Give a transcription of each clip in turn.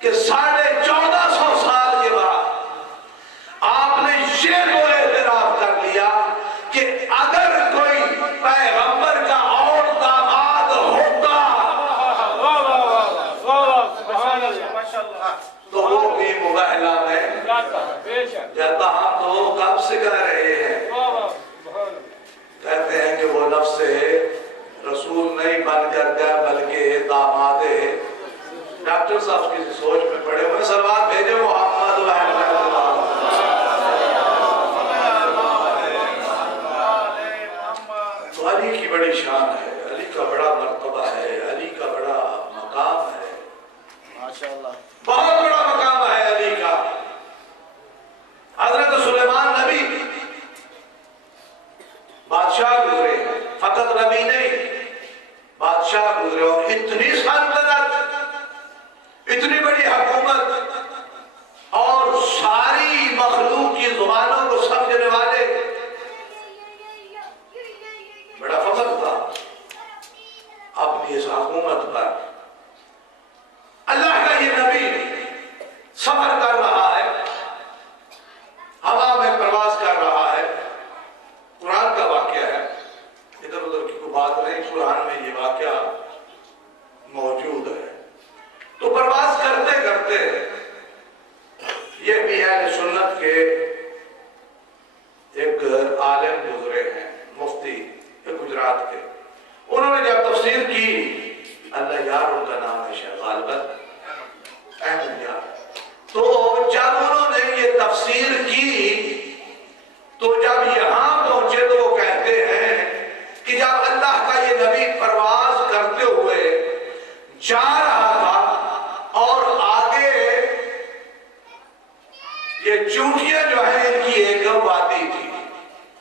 کہ 1450 سال کے بعد آپ نے یہ تو اعتراف کر لیا کہ اگر کوئی پیغمبر کا اور داماد ہوتا تو وہ بھی مباہلہ میں جاتا. ہم تو کب سے کہہ رہے ہیں، کہتے ہیں کہ وہ لفظ رسول نہیں بن کر گیا بلکہ داماد. ڈاکٹر صاحب کسی سوچ میں پڑے ہوئے، سلوات بھیجے محمد و تو علی کی بڑی شان ہے، علی کا بڑا مرتبہ ہے، علی کا بڑا مقام ہے، بہت بڑا مقام ہے علی کا. حضرت سلیمان نبی بادشاہ گزرے، فقط نبی نہیں بادشاہ گزرے، اور اتنی سلطنت، اتنی بڑی حکومت اور ساری مخلوق کی زبانوں کو سمجھنے والے، بڑا فخر تھا اپنی اس حکومت پر. اللہ کا یہ نبی سفر کر رہا ہے، ہوا میں پرواز کر رہا ہے. قرآن کا واقعہ ہے، ادھر ادھر کی کوئی بات نہیں، قرآن میں یہ واقعہ موجود ہے. تو پرواز کرتے کرتے یہ بھی اہل سنت کے ایک عالم گزرے ہیں، مفتی گجرات کے. انہوں نے جب تفسیر کی، اللہ یار ان کا نام ہے شیخ غالباً احمد یار، تو جب انہوں نے یہ تفسیر کی تو جب یہاں پہنچے تو وہ کہتے ہیں کہ جب اللہ کا یہ نبی پرواز کرتے ہوئے جا رہا تھا اور آگے یہ چونٹیاں جو ہیں ان کی ایک وادی تھی،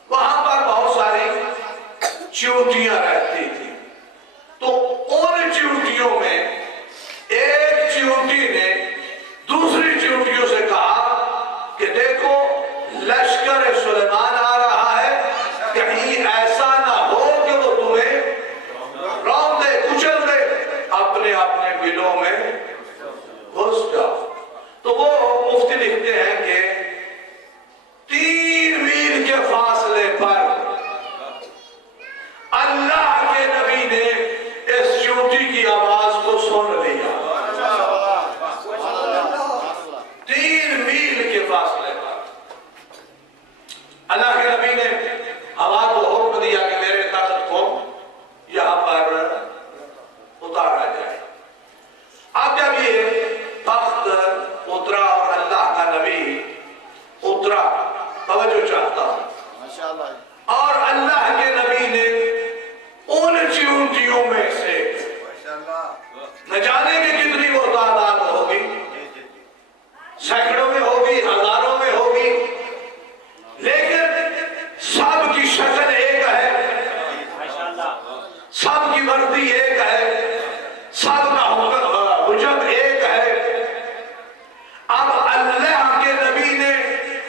وہاں پر بہت ساری چونٹیاں رہتی تھی. تو ان چونٹیوں میں ایک چونٹی نے دوسری چونٹیوں سے کہا کہ دیکھو لشکر سلیمان آ رہا ہے، کہیں ایسا نہ ہو کہ وہ تمہیں رون دے، کچل دے، اپنے اپنے بلوں میں گھس جاؤ. تو وہ مفتی لکھتے ہیں کہ 3 میل کے فاصلے پر اللہ کے نبی نے اس چونٹی کی آواز کو سن لیا. 3 میل کے فاصلے پر اللہ کے نبی نے ہوا کو حکم دیا کہ میرے تخت کو یہاں پر اتارا جائے. اب جب یہ تخت اترا اور اللہ کا نبی اترا، توجہ چاہتا ہوں، اور اللہ کے نبی نے ان چونٹیوں میں سے نہ جانے کہ کتنی وہ تعداد ہوگی، سینکڑوں میں ہوگی، ہزاروں میں ہوگی، لیکن سب کی شکل ایک ہے، سب کی وردی ایک ہے، سب کا حجم ایک ہے. اب اللہ کے نبی نے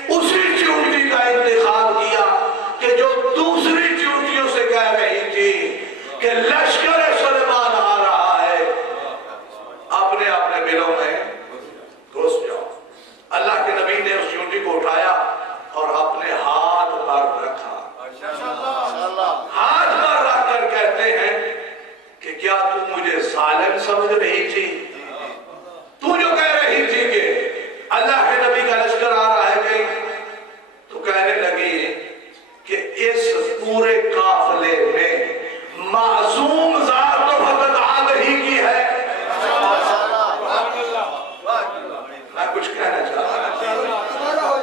اسی چونٹی کا انتخاب کیا کہ جو دوسری چونٹیوں سے کہہ رہی تھی کہ لشکر سلیمان آ رہا ہے، اپنے اپنے بلوں میں گھس جاؤ. اللہ کے نبی نے اس چونٹی کو اٹھایا اور اپنے ہاتھ پر رکھا. ہاتھ پر رکھ کر کہتے ہیں کہ کیا تم مجھے ظالم سمجھ رہی تھی؟ تو جو کہہ رہی تھی کہ اللہ کے نبی کا لشکر آ رہا ہے کہیں، تو کہنے لگی کہ اس پورے قافلے میں معصوم ذات تو فقط آگ ہی کی ہے. میں کچھ کہنا چاہتا ہوں،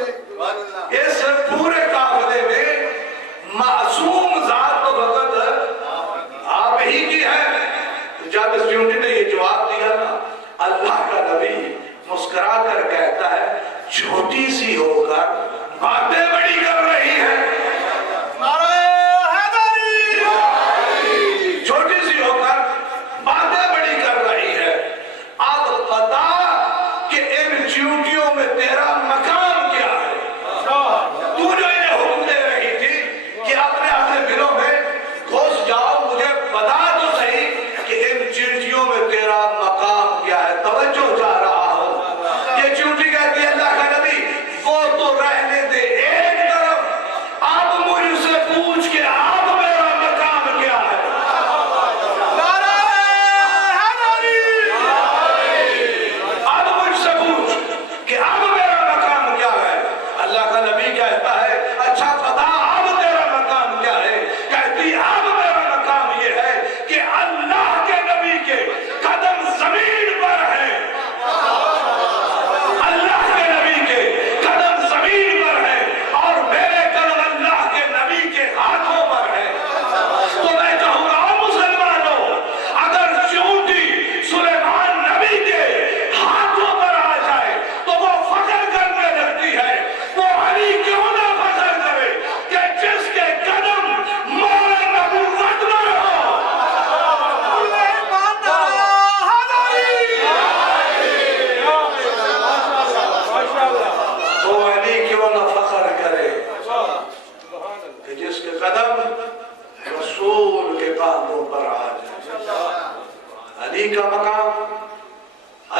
اس پورے قافلے میں معصوم ذات تو فقط آپ ہی کی ہے. جب اس چونٹی نے یہ جواب دیا نا، اللہ کا نبی مسکرا کر کہتا ہے چھوٹی سی ہو کر باتیں بڑی کر رہی ہے. چھوٹی سی ہو کر باتیں بڑی کر رہی ہے. اب بتا کہ ان چونٹیوں میں تیرا مقام کیا ہے. تو جو انہیں حکم دے رہی تھی کہ اپنے اپنے بلوں میں گھس جاؤ، مجھے بتا تو صحیح کہ ان چونٹیوں میں تیرا مقام کیا ہے. توجہ چاہ رہا ہوں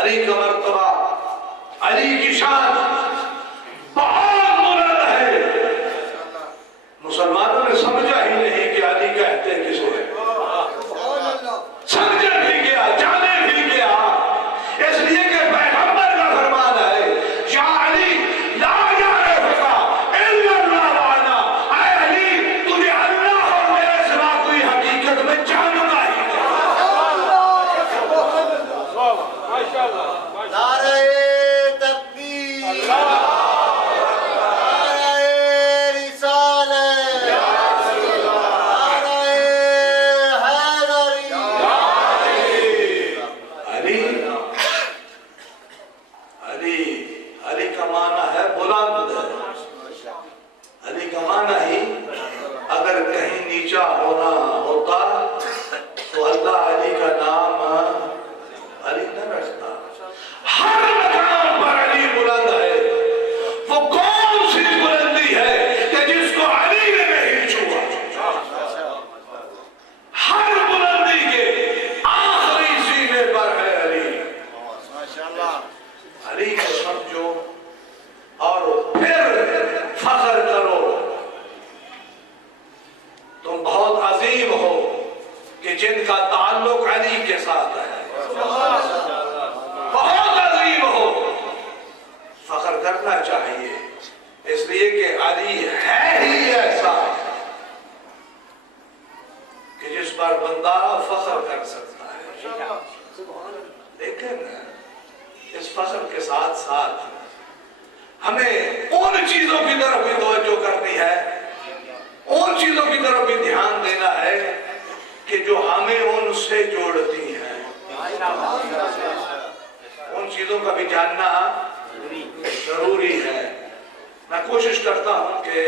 علی کا مرتبہ، علی کی شان بہت بلند ہے. مسلمانوں نے سمجھا ہی نہیں کہ علی کہتے کس کو ہے، سمجھا بھی گیا، جانے بھی گیا، اس لیے کہ پیغمبر کا فرمان ہے یا علی لا یعرفک الا اللہ وعنا، اے علی تجھے اللہ اور میرے سوا کوئی حقیقت میں جانتا ہی نہیں. نعرہ تکبیر، جن کا تعلق علی کے ساتھ ہے، بہت عظیم ہو، فخر کرنا چاہیے، اس لیے کہ علی ہے ہی ایسا کہ جس پر بندہ فخر کر سکتا ہے. لیکن اس فخر کے ساتھ ساتھ ہمیں ان چیزوں کی طرف بھی توجہ کرنی ہے، ان چیزوں کی طرف بھی دھیان دینا ہے کہ جو ہمیں ان سے جوڑتی ہیں. ان چیزوں کا بھی جاننا ضروری ہے. میں کوشش کرتا ہوں کہ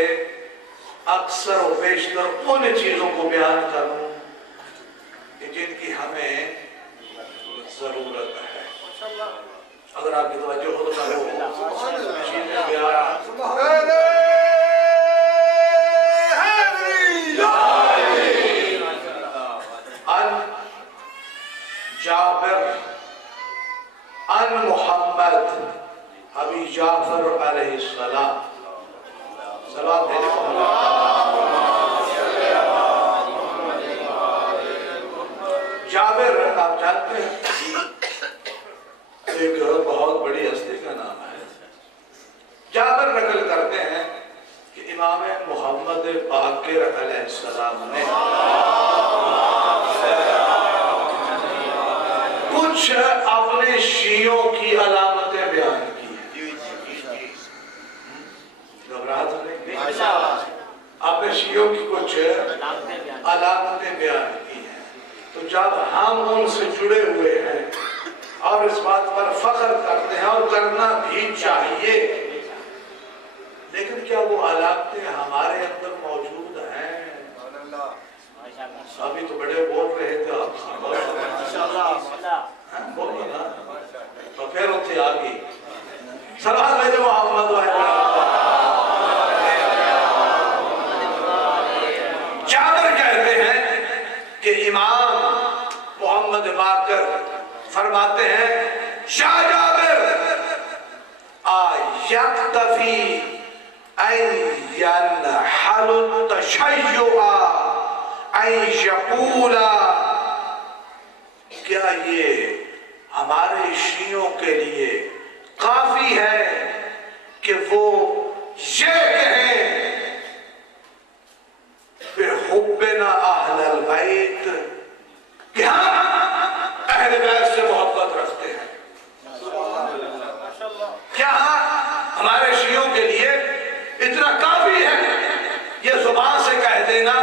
اکثر و بیشتر ان چیزوں کو بیان کروں کہ جن کی ہمیں ضرورت ہے. اگر آپ کی توجہ ہو تو جابر ان محمد ابی جعفر علیہ السلام، سلام بھیجے جابر آپ جانتے ہیں ایک بہت بڑی ہستی کا نام ہے. جابر نقل کرتے ہیں کہ امام محمد باقر علیہ السلام نے کچھ اپنے شیعوں کی علامتیں بیان کی. گھبراہٹ نہیں، اپنے شیعوں کی کچھ علامتیں بیان کی ہیں. تو جب ہم ان سے جڑے ہوئے ہیں اور اس بات پر فخر کرتے ہیں اور کرنا بھی چاہیے، لیکن کیا وہ علامتیں ہمارے اندر موجود ہیں؟ ابھی تو بڑے بول رہے تھے آپ بولو نا، تو پھر اتھے آگئی سلام بھیجے محمد جابر کہتے ہیں کہ امام محمد باقر فرماتے ہیں یا جابر یکتفی ان ینحل التشیع ان یقولا، کیا یہ ہمارے شیعوں کے لیے کافی ہے کہ وہ یہ کہیں بحبنا اہل البیت کہ ہم اہل بیت سے محبت رکھتے ہیں؟ کیا ہمارے شیعوں کے لیے اتنا کافی ہے؟ یہ زبان سے کہہ دینا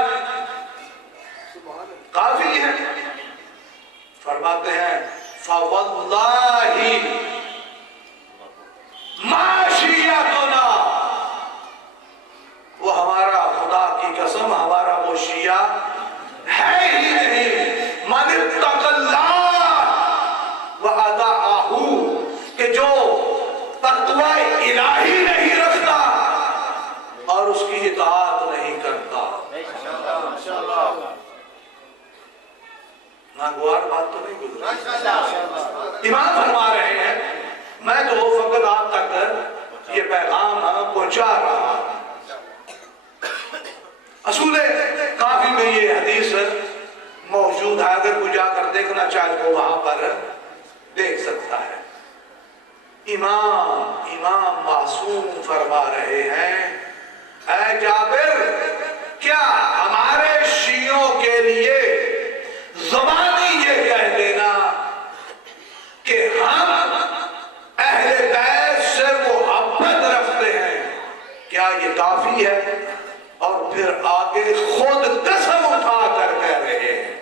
کافی ہے؟ فرماتے ہیں فواللہ ما شیعتنا، وہ ہمارا خدا کی قسم ہمارا وہ شیعہ ہے ہی نہیں. من اتق اللہ وأطاعہ، کہ جو تقوی الہی نہیں رکھتا اور اس کی اطاعت نہیں کرتا. ناگوار بات تو نہیں گزرا. امام فرما رہے ہیں اصول کافی میں یہ حدیث موجود ہے، اگر کوئی جا کر دیکھنا چاہے تو وہاں پر دیکھ سکتا ہے۔ امام معصوم فرما رہے ہیں، اے جابر، کیا ہمارے شیعوں کے لیے زبانی یہ کہہ دینا کہ ہم اہل بیت سے محبت رکھتے ہیں، کیا یہ کافی ہے؟ اور پھر آگے خود قسم اٹھا کر کہہ رہے ہیں۔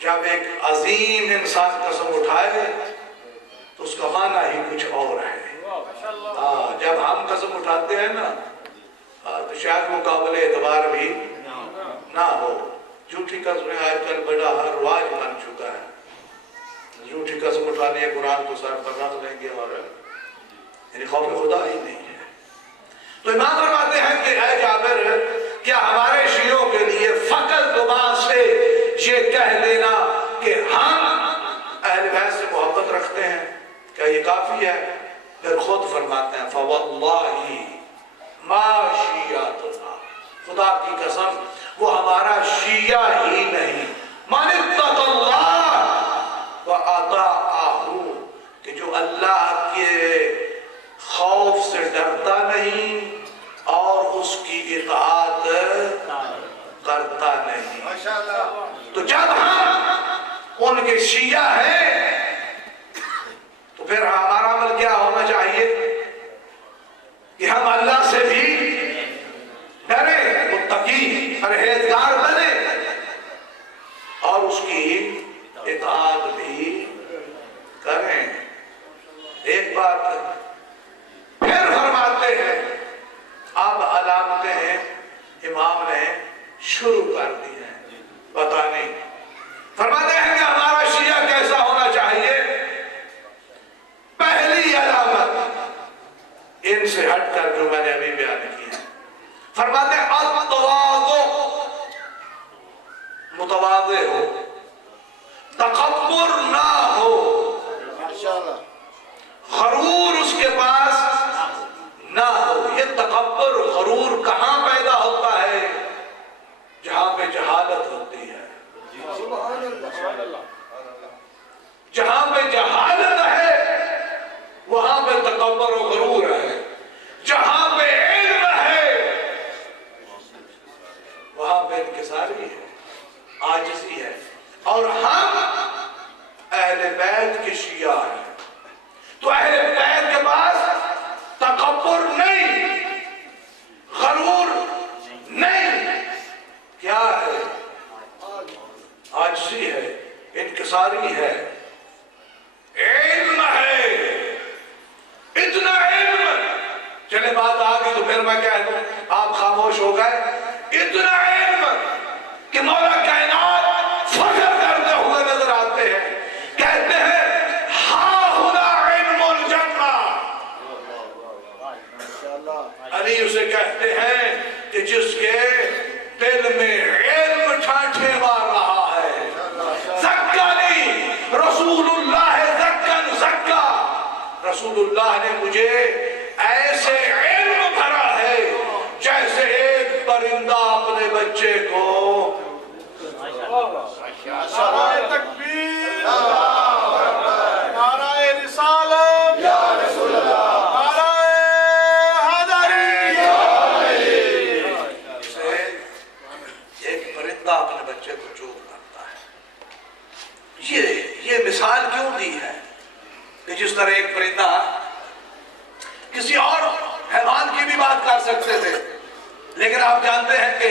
جب ایک عظیم انسان قسم اٹھائے تو اس کا معنی ہی کچھ اور ہے۔ جب ہم قسم اٹھاتے ہیں نا تو شاید مقابلے اعتبار بھی نہ ہو۔ جھوٹی قسمیں آج کل بڑا رواج بن چکا ہے، جھوٹی قسم اٹھانے قرآن کو سر پر رکھ لیں گے اور یعنی خوف خدا ہی نہیں ہے۔ تو امام فرماتے ہیں کہ اے جابر، کیا ہمارے شیعوں کے لیے فقط زبان سے یہ کہہ دینا کہ ہم اہل بیت سے محبت رکھتے ہیں، کیا یہ کافی ہے؟ پھر خود فرماتے ہیں فواللہ ما شیعتنا، خدا کی قسم وہ ہمارا شیعہ ہی نہیں، من اتق اللہ وأطاعہ، کہ جو اللہ کے خوف سے ڈرتا نہیں اور اس کی اطاعت کرتا نہیں۔ تو جب ہم ان کے شیعہ ہیں تو پھر ہمارا عمل کیا ہونا چاہیے کہ ہم اللہ سے بھی ڈریں، متقی پرہیزگار بنیں اور اس کی اطاعت بھی کریں۔ ایک بات پھر فرماتے ہیں، اب علامتیں امام نے شروع کر دی ہیں بتانے۔ فرماتے ہیں کہ ہمارا شیعہ کیسا ہونا چاہیے؟ پہلی علامت ان سے ہٹ کر جو میں نے ابھی بیان کی ہے، فرماتے ہیں التواضع، متواضع ہو، تکبر نہ ہو، غرور اس کے پاس نہ ہو۔ یہ تکبر غرور کہاں پیدا ہوتا ہے؟ جہاں پہ جہالت ہوتی ہے، جہاں پہ جہالت ہے وہاں پہ تکبر و غرور ہے، جہاں پہ علم ہے وہاں پہ انکساری ہے، عاجزی ہے۔ اور ہم اہل بیت کے شیعہ ہیں تو اہل بیت کے پاس تکبر نہیں، غرور نہیں، کیا ہے؟ عاجزی ہے، انکساری ہے، علم ہے، اتنا علم، چلے بات آگئی تو پھر میں کہہ دوں، آپ خاموش ہو گئے، اتنا علم کہ مولا کائنات فخر کرتے ہوئے نظر آتے ہیں، کہتے ہیں علی اسے کہتے ہیں کہ جس کے دل میں علم ٹھانٹھے مار رہا ہے، زکانی رسول اللہ زکن زکا، رسول اللہ نے مجھے ایسے علم بھرا ہے جیسے ایک پرندہ اپنے بچے کو۔ نعرہ تکبیر، نعرہ رسالت، یا رسول اللہ، اپنے بچے کو چوب کرتا ہے۔ یہ مثال کیوں دی ہے کہ جس طرح ایک پرندہ کسی اور حیوان کی بھی بات کر سکتے تھے، لیکن آپ جانتے ہیں کہ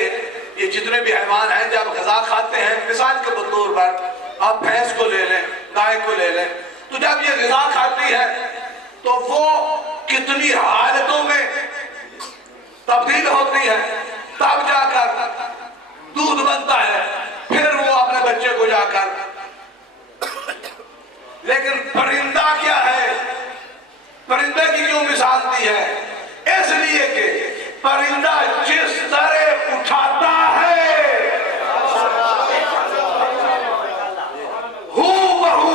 یہ جتنے بھی حیوان ہیں جب غذا کھاتے ہیں، مثال کے طور پر آپ بھینس کو لے لیں، گائے کو لے لیں، تو جب یہ غذا کھاتی ہے تو وہ کتنی حالتوں میں تبدیل ہوتی ہے، تب جا کر دودھ بنتا ہے، پھر وہ اپنے بچے کو جا کر۔ لیکن پرندہ کیا ہے؟ پرندے کی کیوں مثال دی ہے؟ اس لیے کہ پرندہ جس طرح اٹھاتا ہے ہو بہو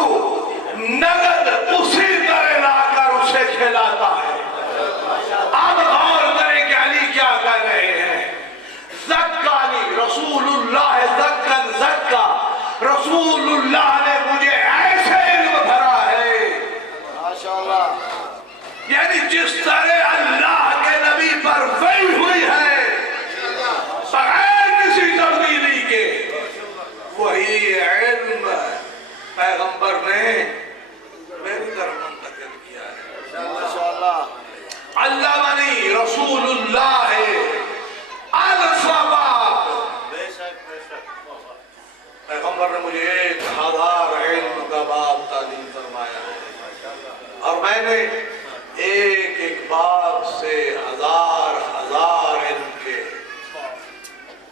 نگد اسی طرح لا کر اسے کھلاتا ہے۔ اب غور کریں کہ علی کیا کہہ رہے ہیں، میں نے ایک ایک باغ سے ہزار ہزار علم کے،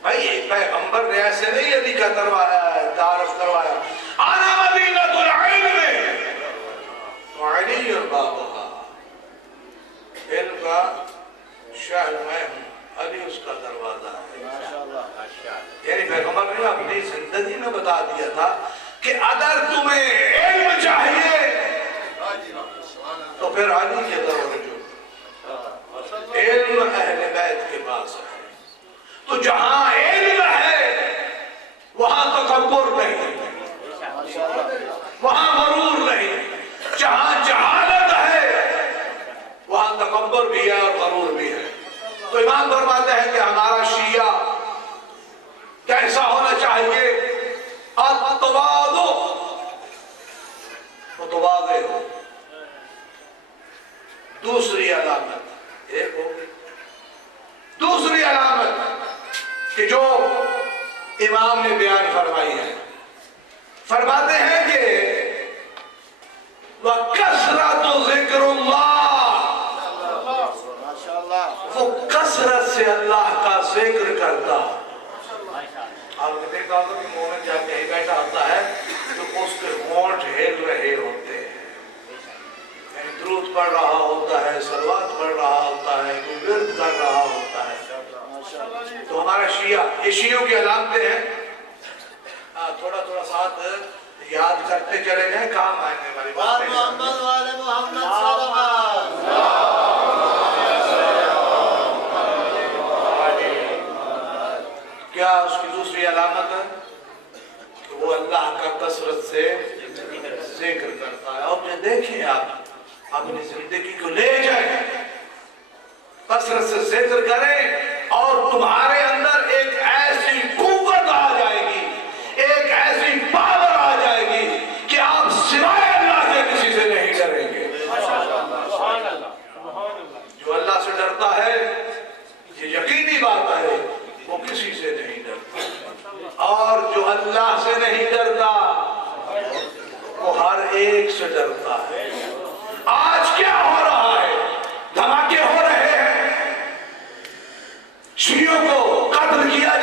بھائی ایک پیغمبر نے ایسے نہیں علی کا کروایا ہے، تعارف کروایا انا مدینۃ العلم وعلی بابها، علم کا شہر میں ہوں، علی اس کا دروازہ ہے۔ یعنی پیغمبر نے اپنی زندگی میں بتا دیا تھا کہ اگر تمہیں علم چاہیے تو پھر علی کے طرف رجوع، علم اہل بیت کے پاس ہے۔ تو جہاں علم ہے وہاں تکبر نہیں، وہاں غرور نہیں، جہاں جہالت ہے وہاں تکبر بھی ہے اور غرور بھی ہے۔ تو امام فرماتے ہیں کہ ہمارا شیعہ کیسا ہونا چاہیے؟ التواضع، متواضع ہو۔ دوسری علامت ایک ہوگی، دوسری علامت کہ جو امام نے بیان فرمائی ہے، فرماتے ہیں کہ وَكَثْرَةُ ذِكْرُ اللَّهِ، وہ کثرت سے اللہ کا ذکر کرتا۔ آپ نے دیکھا ہوگا کہ مومن جب کہیں بیٹھا ہوتا ہے تو اس کے ہونٹ ہل رہے ہوتے ہیں، یعنی درود پڑھ رہا ہوتا ہے، صلوات پڑھ رہا ہوتا ہے، کوئی ورد کر رہا ہوتا ہے۔ تو ہمارا شیعہ، یہ شیعوں کی علامتیں ہیں، تھوڑا تھوڑا ساتھ یاد کرتے چلے جائیں، کام آنے والی بات ہے۔ محمد والے محمد صلوات، کیا اس کی دوسری علامت ہے کہ وہ اللہ کا کثرت سے ذکر کرتا ہے۔ اور یہ دیکھیں آپ اپنی زندگی کو لے جائیں، کثرت سے ذکر کریں اور تمہارے اندر ایک ایسی قوت آ جائے گی، ایک ایسی پاور آ جائے گی کہ آپ سوائے اللہ سے کسی سے نہیں ڈریں گے۔ جو اللہ سے ڈرتا ہے، یہ یقینی بات ہے، وہ کسی سے نہیں ڈرتا، اور جو اللہ سے نہیں ڈرتا وہ ہر ایک سے ڈرتا ہے۔ آج کیا ہو رہا ہے؟ دھماکے ہو رہے ہیں، شیعوں کو قتل کیا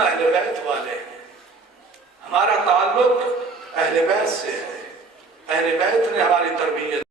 ہم اہل بیت والے ہیں، ہمارا تعلق اہل بیت سے ہے، اہل بیت نے ہماری تربیت